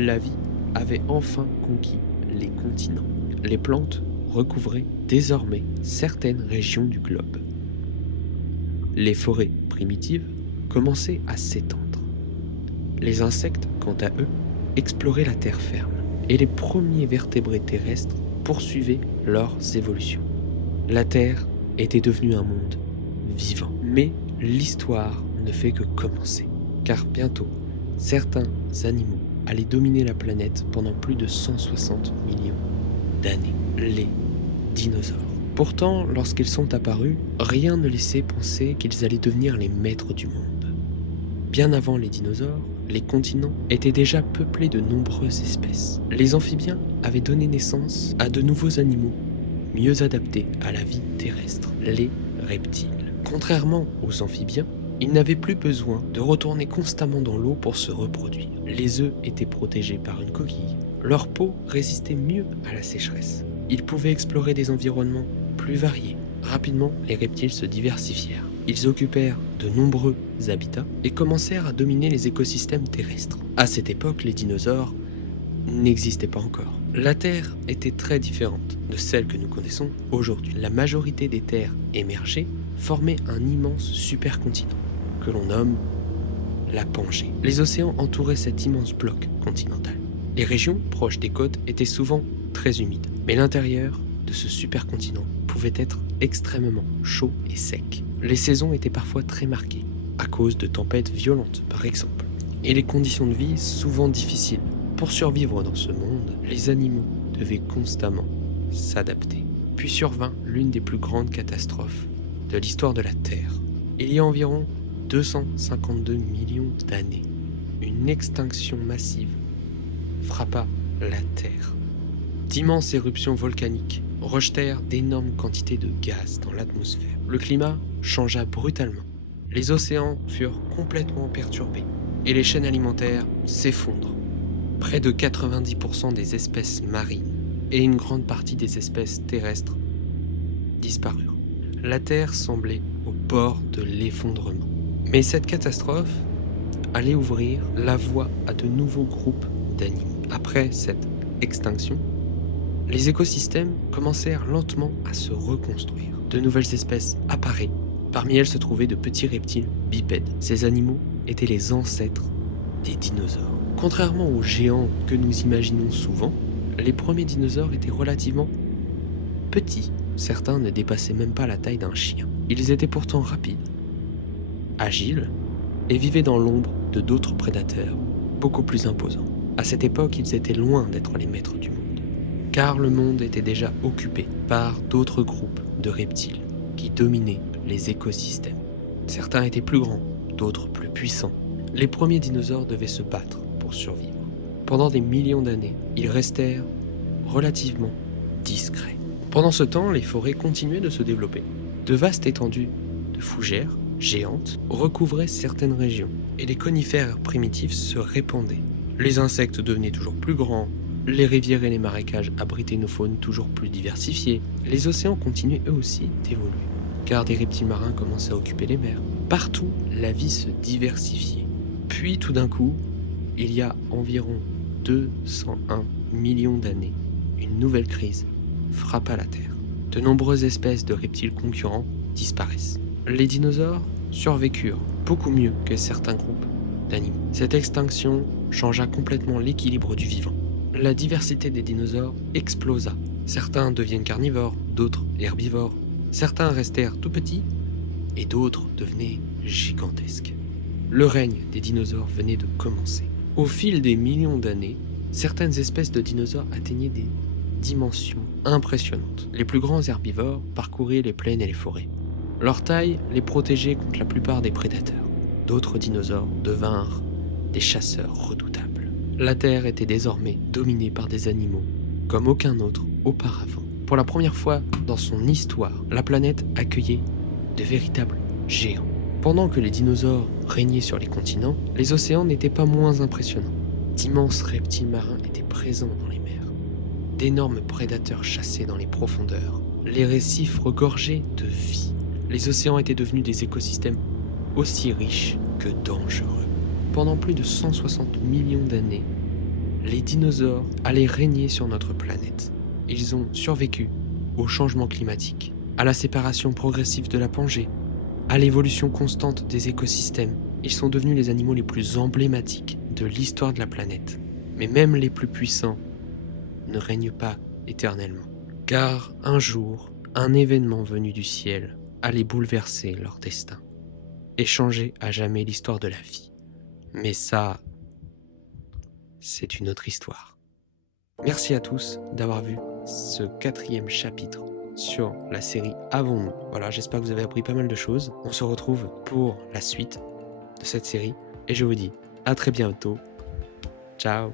la vie avait enfin conquis les continents. Les plantes recouvraient désormais certaines régions du globe. Les forêts primitives commençaient à s'étendre. Les insectes, quant à eux, exploraient la terre ferme et les premiers vertébrés terrestres poursuivaient leurs évolutions. La Terre était devenue un monde vivant. Mais l'histoire ne fait que commencer, car bientôt, certains animaux allaient dominer la planète pendant plus de 160 millions d'années, les dinosaures. Pourtant, lorsqu'ils sont apparus, rien ne laissait penser qu'ils allaient devenir les maîtres du monde. Bien avant les dinosaures, les continents étaient déjà peuplés de nombreuses espèces. Les amphibiens avaient donné naissance à de nouveaux animaux, mieux adaptés à la vie terrestre, les reptiles. Contrairement aux amphibiens, ils n'avaient plus besoin de retourner constamment dans l'eau pour se reproduire. Les œufs étaient protégés par une coquille. Leur peau résistait mieux à la sécheresse. Ils pouvaient explorer des environnements plus variés. Rapidement, les reptiles se diversifièrent. Ils occupèrent de nombreux habitats et commencèrent à dominer les écosystèmes terrestres. À cette époque, les dinosaures n'existaient pas encore. La Terre était très différente de celle que nous connaissons aujourd'hui. La majorité des terres émergées formaient un immense supercontinent que l'on nomme la Pangée. Les océans entouraient cet immense bloc continental. Les régions proches des côtes étaient souvent très humides, mais l'intérieur de ce supercontinent pouvait être extrêmement chaud et sec. Les saisons étaient parfois très marquées, à cause de tempêtes violentes par exemple, et les conditions de vie souvent difficiles. Pour survivre dans ce monde, les animaux devaient constamment s'adapter. Puis survint l'une des plus grandes catastrophes de l'histoire de la Terre. Il y a environ 252 millions d'années, une extinction massive frappa la Terre. D'immenses éruptions volcaniques rejetèrent d'énormes quantités de gaz dans l'atmosphère. Le climat changea brutalement. Les océans furent complètement perturbés et les chaînes alimentaires s'effondrent. Près de 90% des espèces marines et une grande partie des espèces terrestres disparurent. La Terre semblait au bord de l'effondrement. Mais cette catastrophe allait ouvrir la voie à de nouveaux groupes d'animaux. Après cette extinction, les écosystèmes commencèrent lentement à se reconstruire. De nouvelles espèces apparaissent. Parmi elles se trouvaient de petits reptiles bipèdes. Ces animaux étaient les ancêtres des dinosaures. Contrairement aux géants que nous imaginons souvent, les premiers dinosaures étaient relativement petits. Certains ne dépassaient même pas la taille d'un chien. Ils étaient pourtant rapides, agiles et vivaient dans l'ombre de d'autres prédateurs, beaucoup plus imposants. À cette époque, ils étaient loin d'être les maîtres du monde, car le monde était déjà occupé par d'autres groupes de reptiles qui dominaient les écosystèmes. Certains étaient plus grands, d'autres plus puissants. Les premiers dinosaures devaient se battre pour survivre. Pendant des millions d'années, ils restèrent relativement discrets. Pendant ce temps, les forêts continuaient de se développer. De vastes étendues de fougères géantes recouvraient certaines régions et les conifères primitifs se répandaient. Les insectes devenaient toujours plus grands, les rivières et les marécages abritaient une faune toujours plus diversifiée. Les océans continuaient eux aussi d'évoluer, car des reptiles marins commençaient à occuper les mers. Partout, la vie se diversifiait. Puis tout d'un coup, il y a environ 201 millions d'années, une nouvelle crise frappa la Terre. De nombreuses espèces de reptiles concurrents disparaissent. Les dinosaures survécurent beaucoup mieux que certains groupes d'animaux. Cette extinction changea complètement l'équilibre du vivant. La diversité des dinosaures explosa. Certains deviennent carnivores, d'autres herbivores. Certains restèrent tout petits et d'autres devenaient gigantesques. Le règne des dinosaures venait de commencer. Au fil des millions d'années, certaines espèces de dinosaures atteignaient des dimensions impressionnantes. Les plus grands herbivores parcouraient les plaines et les forêts. Leur taille les protégeait contre la plupart des prédateurs. D'autres dinosaures devinrent des chasseurs redoutables. La Terre était désormais dominée par des animaux comme aucun autre auparavant. Pour la première fois dans son histoire, la planète accueillait de véritables géants. Pendant que les dinosaures régnaient sur les continents, les océans n'étaient pas moins impressionnants. D'immenses reptiles marins étaient présents dans les mers. D'énormes prédateurs chassaient dans les profondeurs. Les récifs regorgeaient de vie. Les océans étaient devenus des écosystèmes aussi riches que dangereux. Pendant plus de 160 millions d'années, les dinosaures allaient régner sur notre planète. Ils ont survécu au changement climatique, à la séparation progressive de la Pangée, à l'évolution constante des écosystèmes. Ils sont devenus les animaux les plus emblématiques de l'histoire de la planète. Mais même les plus puissants ne règnent pas éternellement. Car un jour, un événement venu du ciel allait bouleverser leur destin et changer à jamais l'histoire de la vie. Mais ça, c'est une autre histoire. Merci à tous d'avoir vu ce 4e chapitre sur la série Avons-nous. Voilà, j'espère que vous avez appris pas mal de choses. On se retrouve pour la suite de cette série et je vous dis à très bientôt. Ciao.